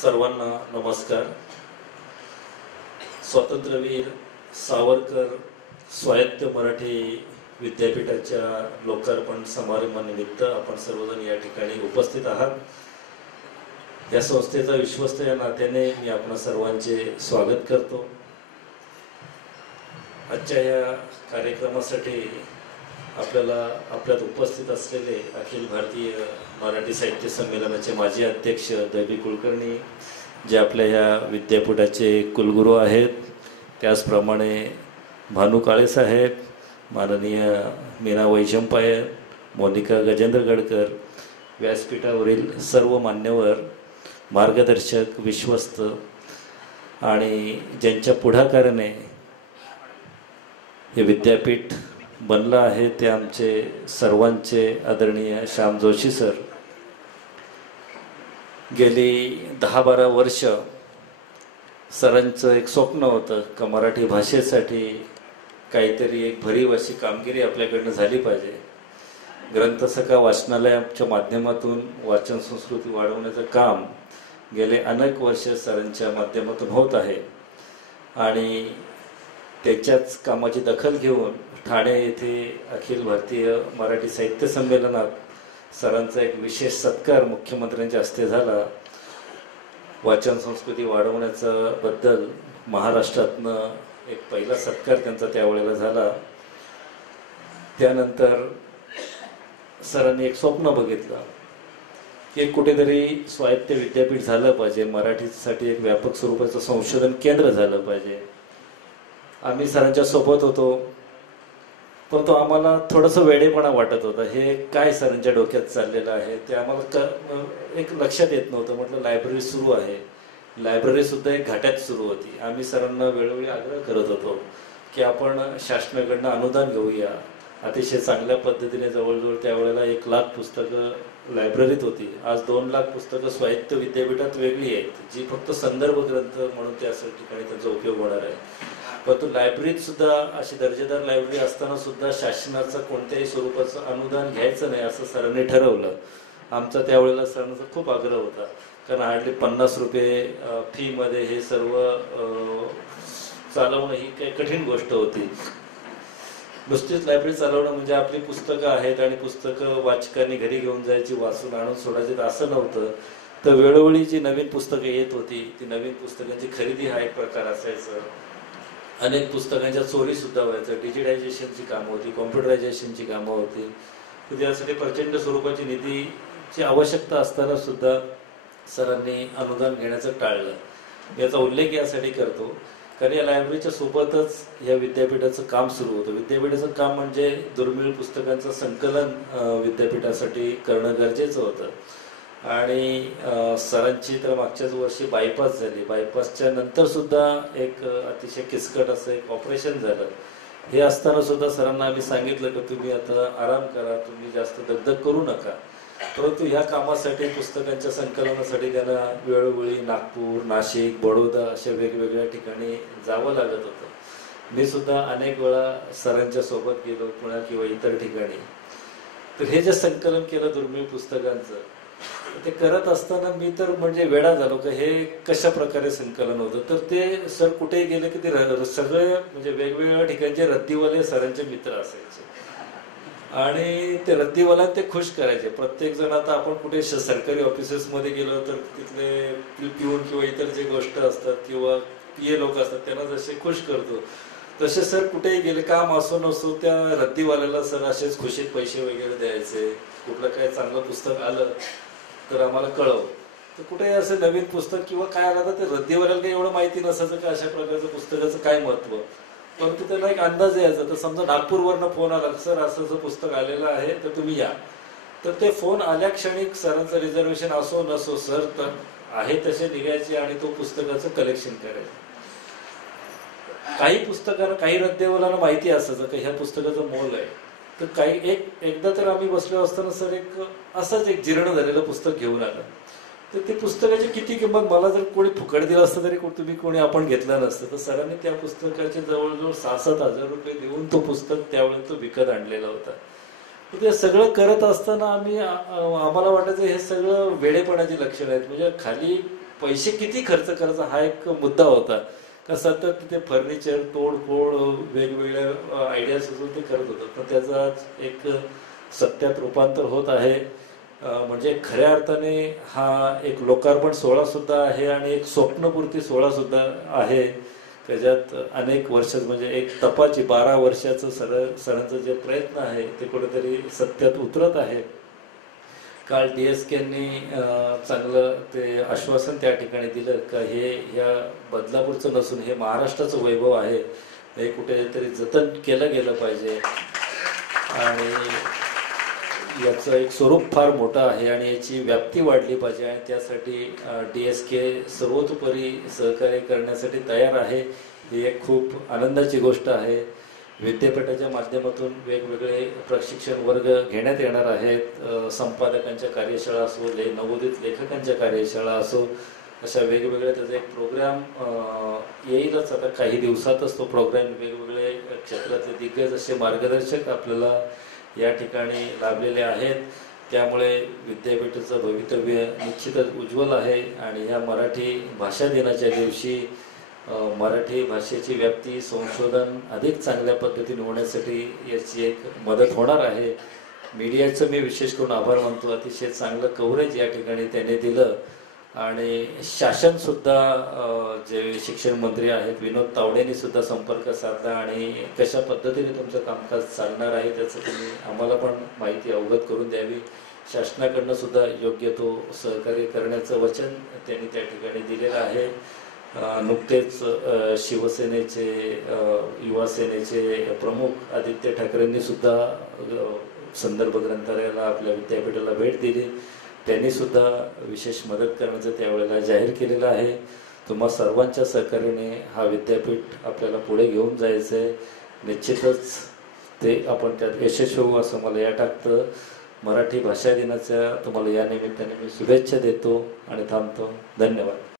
सर्वांना नमस्कार. स्वातंत्र्यवीर सावरकर स्वायत्त मराठी विद्यापीठाच्या लोकार्पण समारंभानिमित्त आपण सर्वजण या ठिकाणी उपस्थित आहात. या संस्थेचा विश्वस्त या नात्याने मी आपणा सर्वांचे स्वागत करतो. आजच्या या कार्यक्रमासाठी आपल्याला आपल्यात उपस्थित असलेले अखिल भारतीय मराठी साहित्य संमेलनाचे माजी अध्यक्ष दैवी कुलकर्णी, जे आपल्या ह्या विद्यापीठाचे कुलगुरू आहेत, त्याचप्रमाणे भानू काळे साहेब, माननीय मीना वैशंपायर, मोनिका गजेंद्र गडकर, व्यासपीठावरील सर्व मान्यवर, मार्गदर्शक, विश्वस्त आणि ज्यांच्या पुढाकाराने हे विद्यापीठ बनलं आहे ते आमचे सर्वांचे आदरणीय श्याम जोशी सर. गेली 10-12 वर्ष सरांचं एक स्वप्न होतं का मराठी भाषेसाठी काहीतरी एक भरीव अशी कामगिरी आपल्याकडनं झाली पाहिजे. ग्रंथसखा वाचनालयाच्या माध्यमातून वाचन संस्कृती वाढवण्याचं काम गेले अनेक वर्ष सरांच्या माध्यमातून होत आहे आणि त्याच्याच कामाची दखल घेऊन ठाणे येथे अखिल भारतीय मराठी साहित्य संमेलनात सरांचा एक विशेष सत्कार मुख्यमंत्र्यांच्या हस्ते झाला. वाचन संस्कृती वाढवण्याचा बद्दल महाराष्ट्रातनं एक पहिला सत्कार त्यांचा त्यावेळेला झाला. त्यानंतर सरांनी एक स्वप्न बघितलं की कुठेतरी स्वायत्त विद्यापीठ झालं पाहिजे, मराठीसाठी एक व्यापक स्वरूपाचं संशोधन केंद्र झालं पाहिजे. आम्ही सरांच्या सोबत होतो, परंतु आम्हाला थोडंसं वेडेपणा वाटत होता. हे काय सरांच्या डोक्यात चाललेलं आहे ते आम्हाला एक लक्षात येत नव्हतं. म्हटलं लायब्ररी सुरू आहे, लायब्ररी सुद्धा एक घाट्यात सुरू होती. आम्ही सरांना वेळोवेळी आग्रह करत होतो की आपण शासनाकडनं अनुदान घेऊया. अतिशय चांगल्या पद्धतीने जवळजवळ त्यावेळेला 1 लाख पुस्तकं लायब्ररीत होती. आज 2 लाख पुस्तकं स्वायत्त विद्यापीठात वेगळी आहेत, जी फक्त संदर्भ ग्रंथ म्हणून त्या ठिकाणी त्यांचा उपयोग होणार आहे. परंतु लायब्ररीत सुद्धा अशी दर्जेदार लायब्ररी असताना सुद्धा शासनाचं कोणत्याही स्वरूपाचं अनुदान घ्यायचं नाही असं सरांनी ठरवलं. आमचा त्यावेळेला सरांचा खूप आग्रह होता, कारण हार्डली 50 रुपये फीमध्ये हे सर्व चालवणं ही काही कठीण गोष्ट होती. नुसतीच लायब्ररी चालवणं म्हणजे आपली पुस्तकं आहेत आणि पुस्तकं वाचकांनी घरी घेऊन जायची, वाचून आणून सोडायची असं नव्हतं. तर वेळोवेळी जी नवीन पुस्तकं येत होती ती नवीन पुस्तकांची खरेदी हा एक प्रकार असायचा. अनेक पुस्तकांच्या चोरी सुद्धा व्हायचं. डिजिटायझेशनची कामं होती, कॉम्प्युटरायझेशनची कामं होती. तर त्यासाठी प्रचंड स्वरूपाची निधीची आवश्यकता असताना सुद्धा सरांनी अनुदान घेण्याचं टाळलं. याचा उल्लेख यासाठी करतो कारण या लायब्ररीच्या सोबतच या विद्यापीठाचं काम सुरू होतं. विद्यापीठाचं काम म्हणजे दुर्मिळ पुस्तकांचं संकलन विद्यापीठासाठी करणं गरजेचं होतं. आणि सरांची तर मागच्याच वर्षी बायपास झाली. बायपासच्या नंतर सुद्धा एक अतिशय किचकट असं एक ऑपरेशन झालं. हे असताना सुद्धा सरांना आम्ही सांगितलं की तुम्ही आता आराम करा, तुम्ही जास्त दगदग करू नका. परंतु ह्या कामासाठी पुस्तकांच्या संकलनासाठी त्यांना वेळोवेळी नागपूर, नाशिक, बडोदा अशा वेगवेगळ्या ठिकाणी जावं लागत होतं. मी सुद्धा अनेक वेळा सरांच्या सोबत गेलो, पुण्या किंवा इतर ठिकाणी. तर हे जे संकलन केलं दुर्मिळ पुस्तकांचं, ते करत असताना मी तर म्हणजे वेडा झालो की हे कशा प्रकारे संकलन होतं. तर ते सर कुठेही गेले की ते सगळे म्हणजे वेगवेगळ्या ठिकाणचे रद्दीवाले सरांचे मित्र असायचे आणि ते रद्दीवाला ते खुश करायचे. प्रत्येक जण आता आपण कुठे सरकारी ऑफिसेसमध्ये गेलो तर तिथले पिऊन किंवा इतर जे गोष्ट असतात किंवा PA लोक असतात त्यांना जसे खुश करतो तसे सर कुठेही गेले, काम असो नसो, त्या रद्दीवाल्याला सर असेच खुशीत पैसे वगैरे द्यायचे. कुठलं काय चांगलं पुस्तक आलं तर आम्हाला कळव. तर कुठेही असं नवीन पुस्तक किंवा काय आलं तर ते रद्दीवाल्याला काही एवढं माहिती नसायचं की अशा प्रकारचं पुस्तकाचं काय महत्व. परंतु त्याला एक अंदाज यायचा. तर समजा नागपूरवरनं फोन आला, सर असं जर पुस्तक आलेलं आहे तर तुम्ही या. तर ते फोन आल्या क्षणी सरांचं रिझर्वेशन असो नसो सर तर आहे तसे निघायचे आणि तो पुस्तकाचं कलेक्शन करायचं. काही पुस्तकांना, काही रद्दीवाल्यांना माहिती असायचं की ह्या पुस्तकाचं मोल आहे. तर काही एकदा तर आम्ही बसलो असताना सर एक असंच एक जीर्ण झालेलं पुस्तक घेऊन आलं. तर ते पुस्तकाची किती किंमत मला जर कोणी फुकट दिलं असतं तरी तुम्ही कोणी आपण घेतलं नसतं. तर सरांनी त्या पुस्तकाचे जवळजवळ 6-7 हजार रुपये देऊन तो पुस्तक त्यावेळेला तो विकत आणलेला होता. ते सगळं करत असताना आम्हाला वाटायचं हे सगळं वेडेपणाची लक्षणं आहेत. म्हणजे खाली पैसे किती खर्च करायचा हा एक मुद्दा होता. का सतत तिथे फर्निचर तोडफोड वेगवेगळ्या आयडियाज ते करत होतं, पण त्याचा एक सत्यात रूपांतर होत आहे. म्हणजे खऱ्या अर्थाने हा एक लोकार्पण सोहळा सुद्धा आहे आणि एक स्वप्नपूर्ती सोहळा सुद्धा आहे. त्याच्यात अनेक वर्ष म्हणजे एक तपाची 12 वर्षाचं सरांचं जे प्रयत्न आहे ते कुठेतरी सत्यात उतरत आहे. काल DSKनी चांगलं ते आश्वासन त्या ठिकाणी दिलं का हे ह्या बदलापूरचं नसून हे महाराष्ट्राचं वैभव आहे, हे कुठेतरी जतन केलं गेलं पाहिजे आणि याचं एक स्वरूप फार मोठं आहे आणि याची व्याप्ती वाढली पाहिजे आणि त्यासाठी DSK सर्वतोपरी सहकार्य करण्यासाठी तयार आहे. ही एक खूप आनंदाची गोष्ट आहे. विद्यापीठाच्या माध्यमातून वेगवेगळे प्रशिक्षण वर्ग घेण्यात येणार आहेत. संपादकांच्या कार्यशाळा असो, नवोदित लेखकांच्या कार्यशाळा असो, अशा वेगवेगळ्या त्याचा एक प्रोग्राम येईलच. आता काही दिवसातच तो प्रोग्राम वेगवेगळे क्षेत्रातले दिग्गज असे मार्गदर्शक आपल्याला या ठिकाणी लाभलेले आहेत. त्यामुळे विद्यापीठाचं भवितव्य निश्चितच उज्ज्वल आहे आणि ह्या मराठी भाषा दिनाच्या दिवशी मराठी भाषेची व्याप्ती संशोधन अधिक चांगल्या पद्धतीने होण्यासाठी याची एक मदत होणार आहे. मीडियाचं मी विशेष करून आभार मानतो. अतिशय चांगलं कव्हरेज या ठिकाणी त्याने दिलं आणि शासनसुद्धा जे शिक्षण मंत्री आहेत विनोद तावडेंनी सुद्धा संपर्क साधला आणि कशा पद्धतीने तुमचं कामकाज चालणार आहे त्याचं तुम्ही आम्हाला पण माहिती अवगत करून द्यावी. शासनाकडनं सुद्धा योग्य तो सहकार्य करण्याचं वचन त्यांनी त्या ठिकाणी दिलेलं आहे. नुकतेच शिवसेनेचे युवा सेनेचे प्रमुख आदित्य ठाकरेंनी सुद्धा संदर्भ ग्रंथालयाला आपल्या विद्यापीठाला भेट दिली. त्यांनी सुद्धा विशेष मदत करण्याचं त्यावेळेला जाहीर केलेलं आहे. तुम्हा सर्वांच्या सहकार्याने हा विद्यापीठ आपल्याला पुढे घेऊन जायचं आहे. निश्चितच ते आपण त्यात यशस्वी होऊ असं मला या टाकतं. मराठी भाषा दिनाच्या तुम्हाला या निमित्ताने मी शुभेच्छा देतो आणि थांबतो. धन्यवाद.